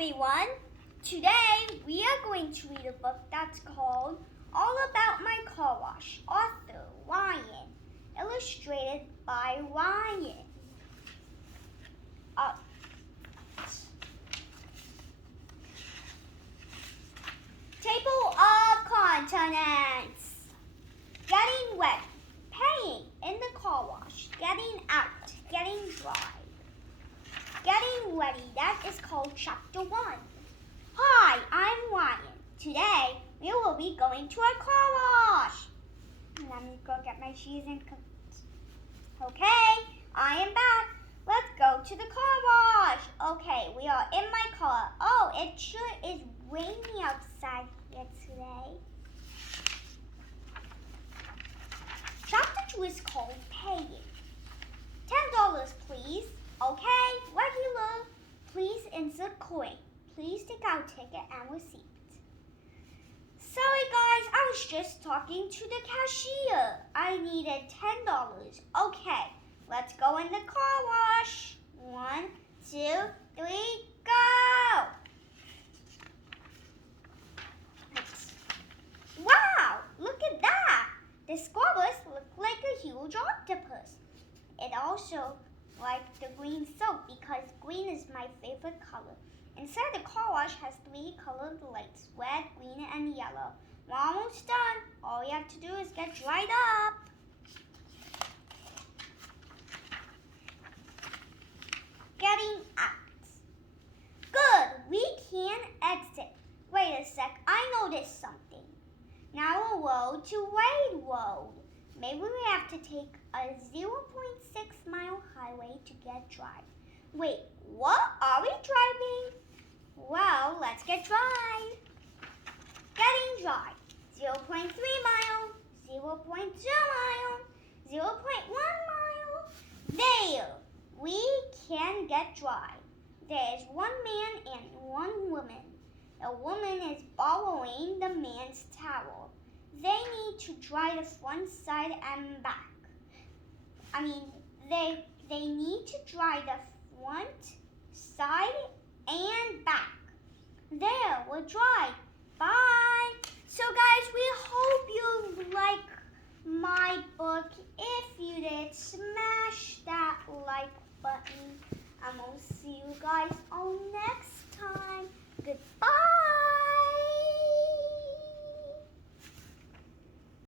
everyone! Today we are going to read a book that's called All About My Car Wash, author Ryan, illustrated by Ryan. Table of contents. Getting wet, paying in the car wash, getting out, getting dry. Getting ready, that is called chapter 1. Hi, I'm Ryan. Today, we will be going to a car wash. Let me go get my shoes and coats. Okay, I am back. Let's go to the car wash. Okay, we are in my car. Oh, it sure is raining outside here today. Chapter 2 is called Paying. $10, please. Okay, regular. Please insert coin. Please take out ticket and receipt. Sorry guys, I was just talking to the cashier. I needed $10. Okay, let's go in the car wash. 1, 2, 3, go! Wow, look at that. The squabbers look like a huge octopus. It also like the green soap because green is my favorite color. Inside the car wash has 3 colored lights, red, green, and yellow. We're almost done. All we have to do is get dried up. Getting out. Good, we can exit. Wait a sec, I noticed something. Now a road to Wade Road. Maybe we have to take a 0.6-mile highway to get dry. Wait, what are we driving? Well, let's get dry. Getting dry. 0.3 mile, 0.2 mile, 0.1 mile. There, we can get dry. There is one man and one woman. The woman is borrowing the man's towel. They need to dry the front side and back. They need to dry the front side and back. There, we're dry. Bye. So guys, we hope you like my book. If you did, smash that like button. And we'll see you guys all next time. Goodbye.